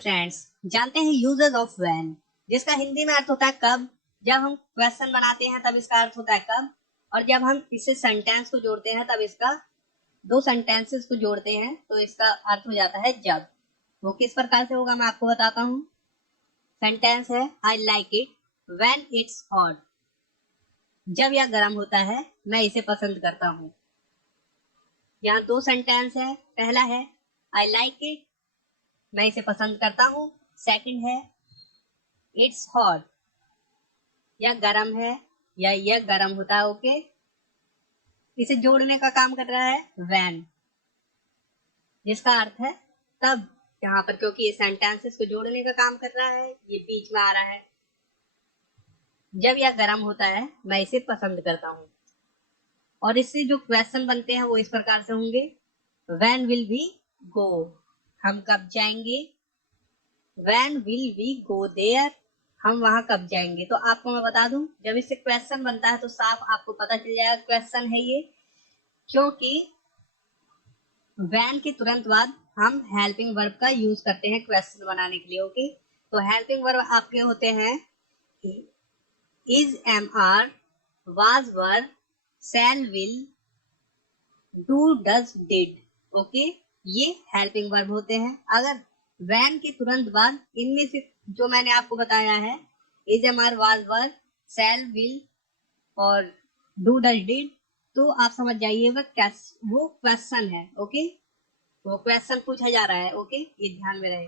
Friends, जानते हैं uses of when, जिसका हिंदी में अर्थ होता है कब। जब हम क्वेश्चन बनाते हैं तब इसका अर्थ होता है कब, और जब हम इससे सेंटेंस को जोड़ते हैं तब इसका दो सेंटेंसेस को जोड़ते हैं तो इसका अर्थ हो जाता है जब। वो किस प्रकार से होगा मैं आपको बताता हूँ। सेंटेंस है I like it when it's hot. जब यह गर्म होता है मैं इसे पसंद करता हूँ। यहाँ दो सेंटेंस है। पहला है आई लाइक इट, मैं इसे पसंद करता हूँ। सेकंड है इट्स हॉट, यह गर्म है या यह गर्म होता है। ओके, इसे जोड़ने का काम कर रहा है व्हेन, जिसका अर्थ है तब। यहाँ पर क्योंकि ये सेंटेंसेस को जोड़ने का काम कर रहा है, ये बीच में आ रहा है। जब यह गर्म होता है मैं इसे पसंद करता हूँ। और इससे जो क्वेश्चन बनते हैं वो इस प्रकार से होंगे व्हेन विल वी गो, हम कब जाएंगे। When will we go there, हम वहां कब जाएंगे। तो आपको मैं बता दूं, जब इससे क्वेश्चन बनता है तो साफ आपको पता चल जाएगा क्वेश्चन है ये, क्योंकि व्हेन के तुरंत बाद हम हेल्पिंग वर्ब का यूज करते हैं क्वेश्चन बनाने के लिए। ओके, तो हेल्पिंग वर्ब आपके होते हैं is, am are, was were, shall, will, do, does, did. Okay, ये हेल्पिंग वर्ब होते हैं। अगर व्हेन के तुरंत बाद इनमें से जो मैंने आपको बताया है is, am are, was were, shall, will और डू, डज, डिड, तो आप समझ जाइए वो क्वेश्चन है। ओके, वो क्वेश्चन पूछा जा रहा है। ओके, ये ध्यान में रहे।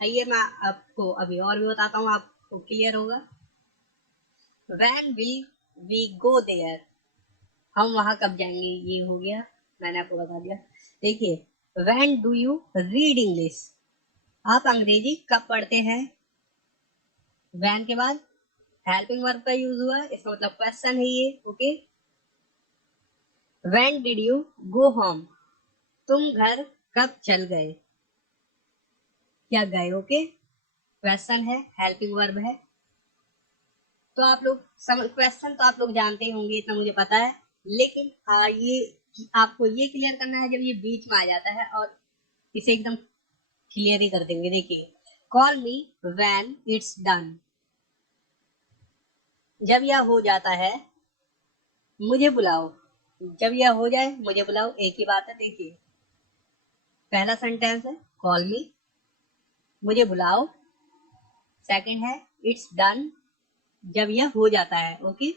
आइए मैं आपको अभी और भी बताता हूँ, आपको क्लियर होगा। When will we go there, हम वहां कब जाएंगे, ये हो गया, मैंने आपको बता दिया। देखिए when do you read English, आप अंग्रेजी कब पढ़ते हैं। व्हेन के बाद हेल्पिंग वर्ब का यूज हुआ, इसका मतलब क्वेश्चन है ये। Okay, when did you go home, तुम घर कब चल गए, क्या गए। ओके, क्वेश्चन है, हेल्पिंग वर्ब है। तो आप लोग क्वेश्चन तो आप लोग जानते ही होंगे, इतना मुझे पता है। लेकिन ये आपको ये क्लियर करना है जब ये बीच में आ जाता है, और इसे एकदम क्लियर ही कर देंगे। देखिए call me when it's done, जब यह हो जाता है मुझे बुलाओ। जब यह हो जाए मुझे बुलाओ, एक ही बात है। देखिए पहला सेंटेंस है कॉल मी, मुझे बुलाओ। सेकंड है इट्स डन, जब यह हो जाता है। ओके,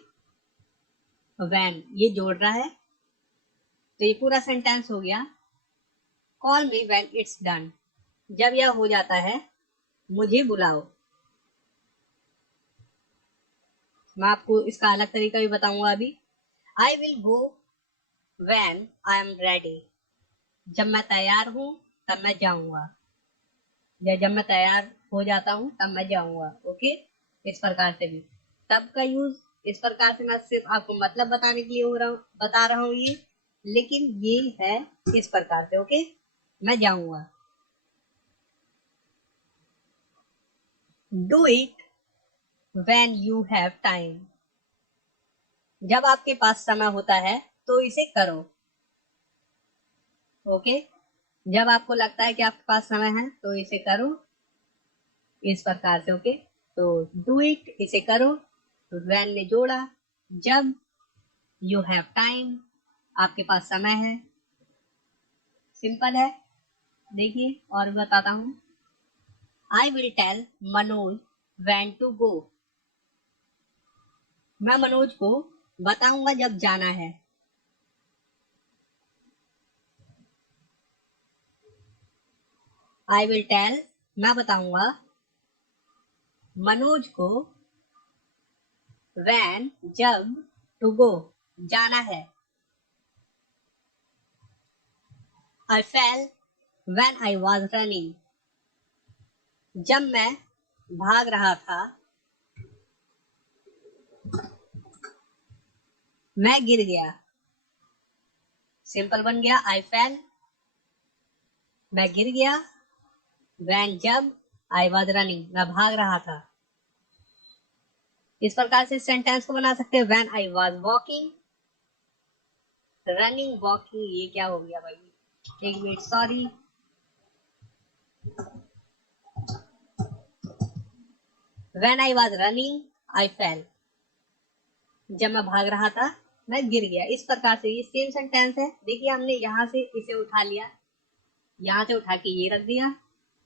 व्हेन ये जोड़ रहा है, तो ये पूरा सेंटेंस हो गया call me when it's done, जब यह हो जाता है मुझे बुलाओ। मैं आपको इसका अलग तरीका भी बताऊंगा अभी। I will go when I am ready, जब मैं तैयार हूं तब मैं जाऊंगा, या जब मैं तैयार हो जाता हूं तब मैं जाऊंगा। ओके, इस प्रकार से भी तब का यूज इस प्रकार से मैं सिर्फ आपको मतलब बताने के लिए बता रहा हूँ ये, लेकिन ये है इस प्रकार से। ओके, मैं जाऊंगा। Do it when you have time, जब आपके पास समय होता है तो इसे करो। ओके, जब आपको लगता है कि आपके पास समय है तो इसे करो, इस प्रकार से। ओके, तो डू इट, इसे करो, व्हेन ने जोड़ा, जब, यू हैव टाइम, आपके पास समय है। सिंपल है। देखिए और बताता हूं, I will tell Manoj when to go, मैं मनोज को बताऊंगा जब जाना है। आई विल टेल, मैं बताऊंगा मनोज को व्हेन, जब, टू गो, जाना है। I fail when I was running, जब मैं भाग रहा था मैं गिर गया। सिंपल बन गया, आई फेल, मैं गिर गया, व्हेन, जब, आई वाज रनिंग, मैं भाग रहा था। इस प्रकार से सेंटेंस को बना सकते हैं। When I was walking, running, walking, ये क्या हो गया भाई, एक minute, sorry. When I was running, I fell. जब मैं भाग रहा था मैं गिर गया। इस प्रकार से ये सेम सेंटेंस है। देखिए हमने यहाँ से इसे उठा लिया, यहाँ से उठा के ये रख दिया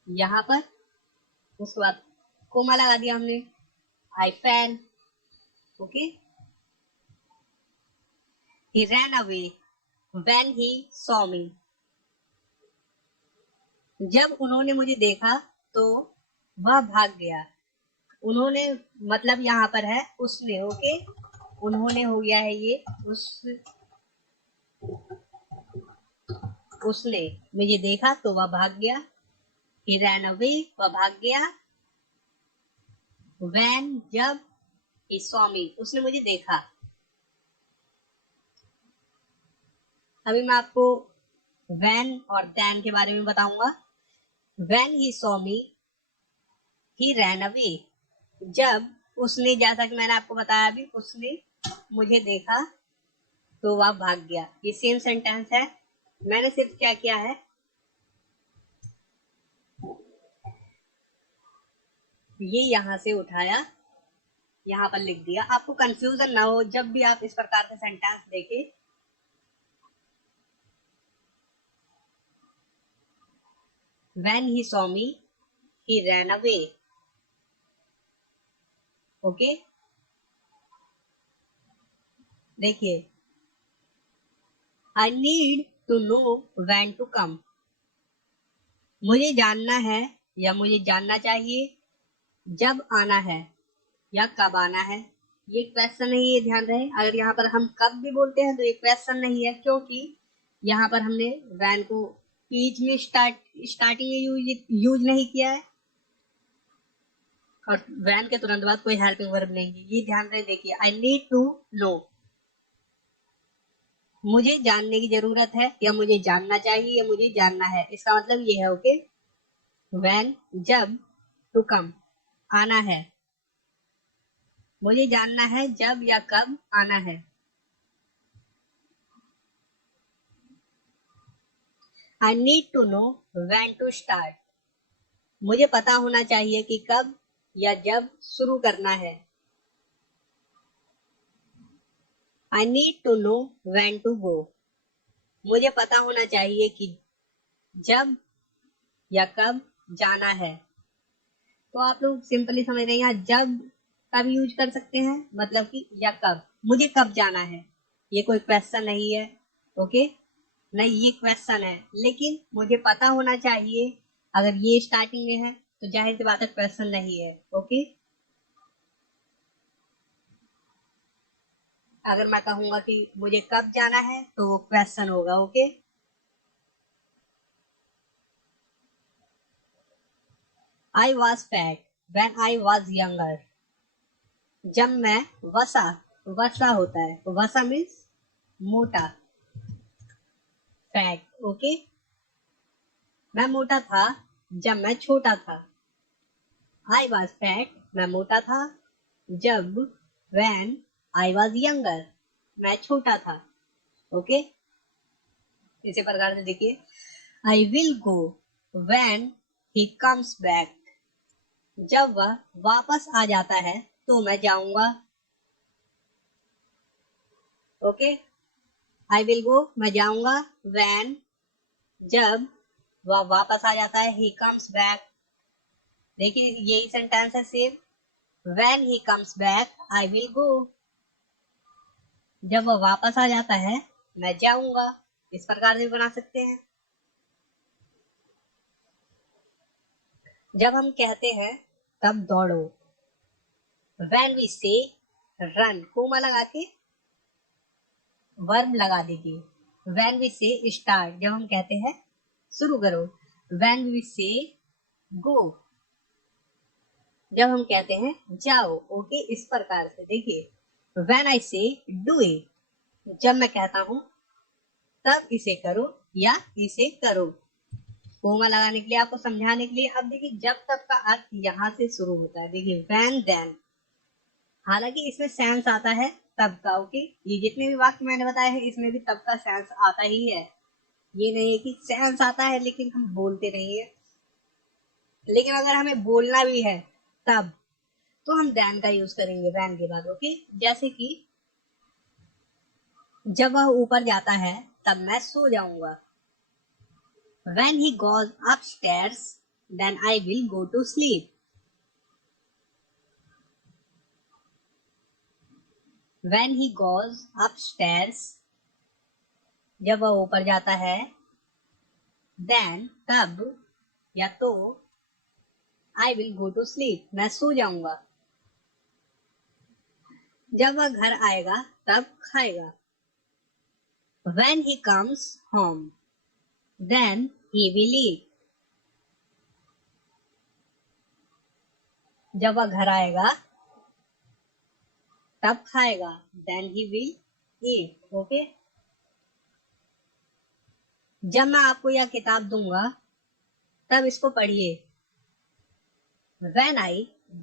यहाँ पर, उसके बाद कोमा लगा दिया हमने, I fell. Okay, he ran away when he saw me. जब उन्होंने मुझे देखा तो वह भाग गया। उन्होंने मतलब यहाँ पर है उसने। ओके, उन्होंने हो गया है ये उसने मुझे देखा तो वह भाग गया। He ran away, वह भाग गया। When, जब, he saw me, उसने मुझे देखा। अभी मैं आपको when और then के बारे में बताऊंगा। When he saw me, he ran away. जब उसने, जैसा कि मैंने आपको बताया अभी, उसने मुझे देखा तो वह भाग गया। ये सेम सेंटेंस है। मैंने सिर्फ क्या किया है, ये यहां से उठाया, यहां पर लिख दिया। आपको कंफ्यूजन ना हो जब भी आप इस प्रकार के सेंटेंस देखें। When he saw me, he ran away. Okay, देखिए, I need to know when to come. मुझे जानना है या मुझे जानना चाहिए जब आना है या कब आना है। ये क्वेश्चन नहीं, ये ध्यान रहे। अगर यहाँ पर हम कब भी बोलते हैं तो ये क्वेश्चन नहीं है, क्योंकि यहाँ पर हमने वैन को बीच में स्टार्टिंग में यूज नहीं किया है और वैन के तुरंत बाद कोई हेल्पिंग वर्ब नहीं है। ये ध्यान रहे। देखिए, आई नीड टू नो, मुझे जानने की जरूरत है या मुझे जानना चाहिए या मुझे जानना है। इसका मतलब ये है। ओके, वैन, जब, टू कम, आना है। मुझे जानना है जब या कब आना है। I need to know when to start. मुझे पता होना चाहिए कि कब या जब शुरू करना है। I need to know when to go. मुझे पता होना चाहिए कि जब या कब जाना है। तो आप लोग सिंपली समझ रहे हैं, यहाँ जब का भी यूज कर सकते हैं, मतलब कि या कब, मुझे कब जाना है। ये कोई क्वेश्चन नहीं है। ओके, नहीं, ये क्वेश्चन है, लेकिन मुझे पता होना चाहिए। अगर ये स्टार्टिंग में है तो जाहिर सी बात है क्वेश्चन नहीं है। ओके, अगर मैं कहूंगा कि मुझे कब जाना है तो वो क्वेश्चन होगा। Okay, I was fat when I was younger. जब मैं वसा, वसा होता है, वसा मीन्स मोटा, फैट। ओके, मैं मोटा था जब मैं छोटा था। आई वॉज फैट, मैं मोटा था जब, व्हेन आई वॉज यंगर, मैं छोटा था। ओके, इसी प्रकार से देखिए, I will go when he comes back. जब वह वापस आ जाता है तो मैं जाऊंगा। ओके, आई विल गो, मैं जाऊंगा, व्हेन, जब वह वापस आ जाता है, ही कम्स बैक। देखिए, यही सेंटेंस है same. When he comes back I will go. जब वह वापस आ जाता है मैं जाऊंगा। इस प्रकार से बना सकते हैं। जब हम कहते हैं तब दौड़ो, व्हेन वी से रन, कोमा लगा के वर्ब लगा दीजिए। व्हेन वी से स्टार्ट, जब हम कहते हैं शुरू करो। व्हेन वी से गो, जब हम कहते हैं जाओ। ओके, इस प्रकार से देखिए, व्हेन आई से डू इट, जब मैं कहता हूं तब इसे करो या इसे करो। कोमा लगाने के लिए, आपको समझाने के लिए। अब देखिए, जब तब का अर्थ यहां से शुरू होता है। देखिए, व्हेन, देन, हालांकि इसमें सेंस आता है तब का। ओके, ये जितने भी वाक्य मैंने बताए हैं इसमें भी तब का सेंस आता ही है। ये नहीं है कि सेंस आता है लेकिन हम बोलते नहीं है। लेकिन अगर हमें बोलना भी है तब, तो हम देन का यूज करेंगे वैन के बाद। ओके, जैसे कि जब वह ऊपर जाता है तब मैं सो जाऊंगा। When he goes upstairs, then I will go to sleep. When he goes upstairs, जब वह ऊपर जाता है, then तब या तो I will go to sleep, मैं सो जाऊंगा। जब वह घर आएगा तब खाएगा। When he comes home, then he will eat. जब वह घर आएगा तब खाएगा, then he will eat. Okay? जब मैं आपको यह किताब दूंगा तब इसको पढ़िए। When I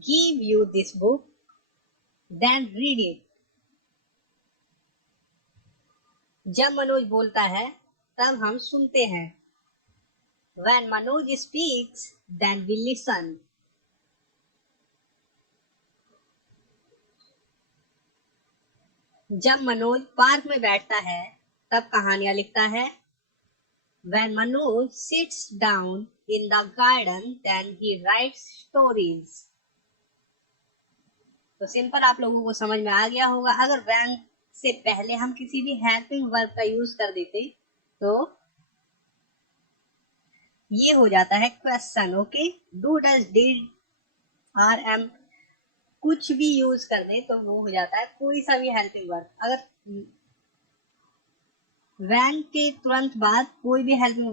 give you this book, then read it. जब मनोज बोलता है तब हम सुनते हैं। When Manoj speaks, then we listen. जब मनोज पार्क में बैठता है तब कहानियां लिखता है। When Manoj sits down in the garden, then he writes stories. तो सिंपल आप लोगों को समझ में आ गया होगा। अगर when से पहले हम किसी भी हेल्पिंग वर्ब का यूज कर देते तो ये हो जाता है question. Okay, do, does, did, are, am कुछ भी यूज कर दे तो वो हो जाता है कोई सा भी हेल्पिंग वर्ब। अगर when के तुरंत बाद कोई भी हेल्पिंग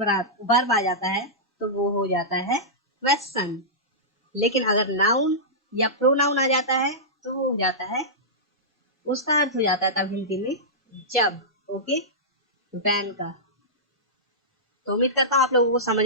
वर्ब आ जाता है तो वो हो जाता है क्वेश्चन। लेकिन अगर नाउन या प्रोनाउन आ जाता है तो वो हो जाता है, उसका अर्थ हो जाता है तब हिंदी में जब। ओके, when का। तो उम्मीद करता हूँ आप लोगों को समझ